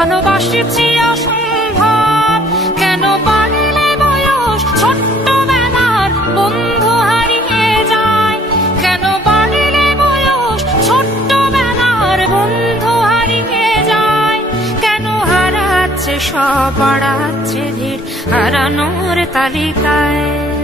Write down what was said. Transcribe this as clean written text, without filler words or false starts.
ভালোবাসছি অসম্ভব। কেন বাড়লে বয়স ছোট্টবেলার বন্ধু হারিয়ে যায়? কেন বাড়লে বয়স ছোট্টবেলার বন্ধু হারিয়ে যায়? কেন হারাচ্ছে সব, বাড়াচ্ছে ভিড় হারানোর তালিকায়?